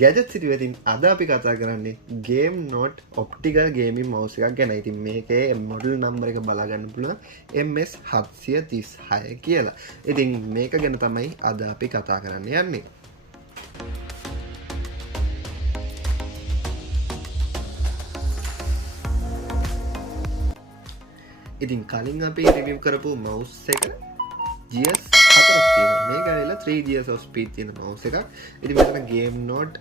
Gadget City වෙතින් අද අපි කතා කරන්නේ Gamenote Optical gaming mouse එකක් ගැන. ඉතින් මේකේ model number එක බලා ගන්න පුළුවන් MS736 කියලා. ඉතින් මේක ගැන තමයි අද අපි කතා කරන්න යන්නේ. ඉතින් කලින් අපි review කරපු mouse එක GS 4ක් තියෙනවා. මේක ඇවිල්ලා 3GS of speed තියෙන mouse එකක්. ඉතින් මෙතන Gamenote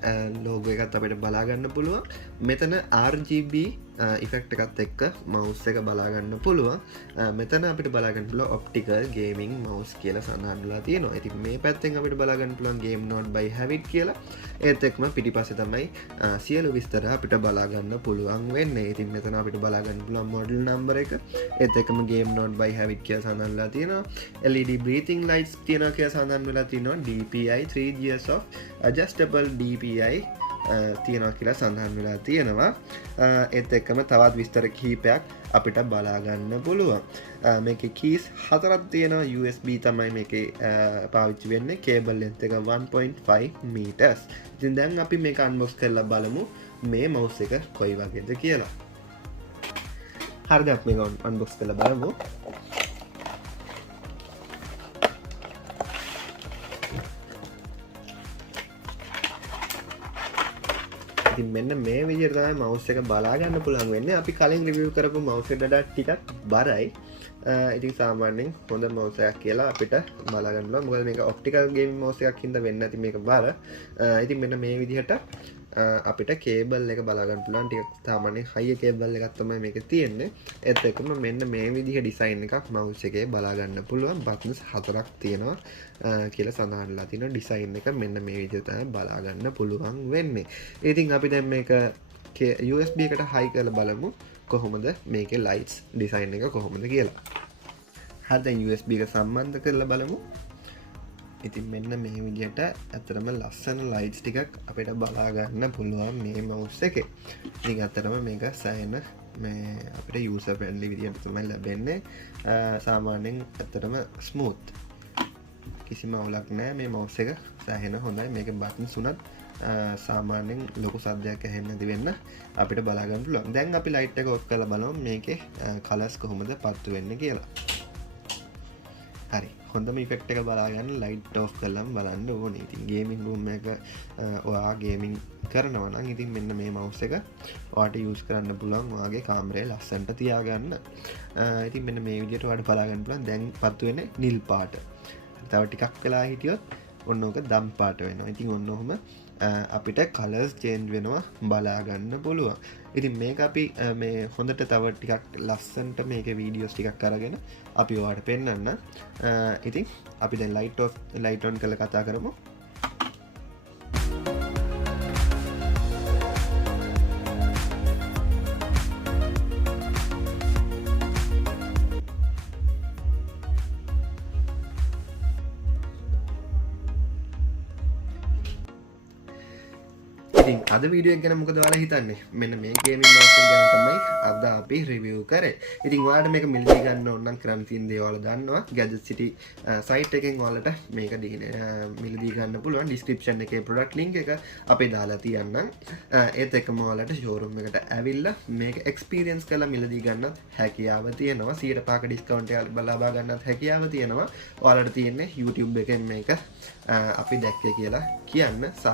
logo එකත් අපිට බලා ගන්න පුළුවන්. මෙතන RGB effect එකත් එක්ක mouse එක බලා ගන්න පුළුවන්. මෙතන අපිට බලා ගන්න පුළුවන් Optical gaming mouse කියලා සඳහන් වෙලා තියෙනවා. ඉතින් මේ පැත්තෙන් අපිට බලා ගන්න පුළුවන් Gamenote by Havit කියලා. ඒත් එක්කම පිටිපස්සේ තමයි සියලු විස්තර අපිට බලා ගන්න පුළුවන් වෙන්නේ. ඉතින් මෙතන අපිට බලා ගන්න පුළුවන් model number එක. ඒත් එක්කම Gamenote by Havit කියලා සඳහන් වෙලා තියෙනවා. LED breathing lights තියෙනවා කියලා සඳහන් වෙලා තියෙනවා. DPI 3GS of adjustable DPI තියෙනවා කියලා සඳහන් වෙලා තියෙනවා. ඒත් එක්කම තවත් විස්තර කිහිපයක් අපිට බලා ගන්න පුළුවන්. මේකේ keys 4ක් තියෙනවා. USB තමයි මේකේ පාවිච්චි වෙන්නේ. cable length එක 1.5 meters. ඉතින් දැන් අපි මේක unbox කරලා බලමු මේ mouse එක කොයි වගේද කියලා. හරිද අපි මේක unbox කරලා බලමු. මෙන්න මේ විදිහට තමයි mouse එක බලා ගන්න පුළුවන් වෙන්නේ. අපි කලින් review කරපු mouse එකට වඩා ටිකක් බරයි. ඉතින් සාමාන්‍යයෙන් හොඳ mouse එකක් කියලා අපිට බලා ගන්න පුළුවන්. මොකද මේක optical gaming mouse එකක් හින්දා වෙන්නේ නැති මේක බර. ඉතින් මෙන්න මේ විදිහට අපිට cable එක බලා ගන්න පුළුවන්. ටිකක් සාමාන්‍යයෙන් high cable එකක් තමයි මේකේ තියෙන්නේ. ඒත් එක්කම මෙන්න මේ විදිහ design එකක් mouse එකේ බලා ගන්න පුළුවන්. buttons 4ක් තියෙනවා කියලා සඳහන් වෙලා තියෙනවා. design එක මෙන්න මේ විදිහට තමයි බලා ගන්න පුළුවන් වෙන්නේ. ඉතින් අපි දැන් මේක USB එකට high කරලා බලමු කොහොමද මේකේ lights design එක කොහොමද කියලා. හරි දැන් USB එක සම්බන්ධ කරලා බලමු. ඉතින් මෙන්න මේ විදිහට ඇත්තටම ලස්සන lights ටිකක් අපිට බලා ගන්න පුළුවන් මේ mouse එකේ. ඉතින් ඇත්තටම මේක සෑහෙන මේ අපිට user friendly විදිහට තමයි ලැබෙන්නේ. සාමාන්‍යයෙන් ඇත්තටම smooth. කිසිම අවුලක් නැහැ මේ mouse එක. සෑහෙන හොඳයි. මේකේ buttons උනත් සාමාන්‍යයෙන් ලොකු සද්දයක් ඇහෙන්නේ නැති වෙන්න අපිට බලා ගන්න පුළුවන්. දැන් අපි light එක off කරලා බලමු මේකේ colors කොහොමද පත්තු වෙන්නේ කියලා. හරි. හොඳම effect එක බලා ගන්න light off කරලාම බලන්න ඕනේ. ඉතින් gaming room එක ඔයා gaming කරනවා නම් ඉතින් මෙන්න මේ mouse එක ඔයාට use කරන්න පුළුවන් ඔයාගේ කාමරේ ලස්සනට තියාගන්න. ඉතින් මෙන්න මේ විදිහට ඔයාට බලා ගන්න පුළුවන් දැන් පත්තු වෙන්නේ නිල් පාට. තව ටිකක් වෙලා හිටියොත් ඔන්න ඕක දම් පාට වෙනවා. ඉතින් ඔන්න ඔහම අපිට colors change වෙනවා බලා ගන්න පුළුවන්. ඉතින් මේක අපි මේ හොඳට තව ටිකක් ලස්සනට මේකේ වීඩියෝස් ටිකක් අරගෙන අපි ඔයාලට පෙන්නන්න. ඉතින් අපි දැන් light on කරලා කතා කරමු. අද වීඩියෝ එක ගැන මොකද ඔයාලා හිතන්නේ? මෙන්න මේ gaming mouse එක ගැන තමයි අද අපි review කරේ. ඉතින් ඔයාලට මේක මිලදී ගන්න ඕන නම් කරන්න තියෙන දේ ඔයාලා දන්නවා. Gadget City site එකෙන් ඔයාලට මේක මිලදී ගන්න පුළුවන්. description එකේ product link එක අපි දාලා තියන්නම්. ඒත් එක්කම ඔයාලට showroom එකට ඇවිල්ලා මේක experience කරලා මිලදී ගන්නත් හැකියාව තියෙනවා. 100% discount එක ලබා ගන්නත් හැකියාව තියෙනවා. ඔයාලට තියෙන්නේ YouTube එකෙන් මේක අපි දැක්කේ කියලා කියන්න සහ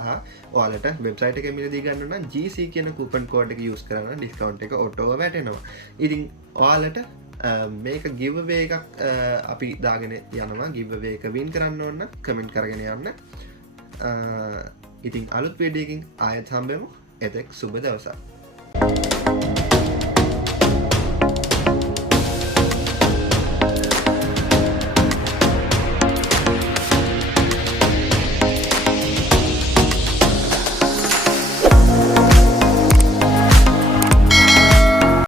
ඔයාලට වෙබ්සයිට් එකේ මිලදී ගන්න නම් GC කියන coupon code එක use කරලා discount එක auto වැටෙනවා. ඉතින් ඔයාලට මේක giveaway එකක් අපි දාගෙන යනවා. giveaway එක win කරන්න ඕන නම් comment කරගෙන යන්න. ඉතින් අලුත් වීඩියෝ එකකින් ආයෙත් හම්බෙමු. එතෙක් සුබ දවසක්.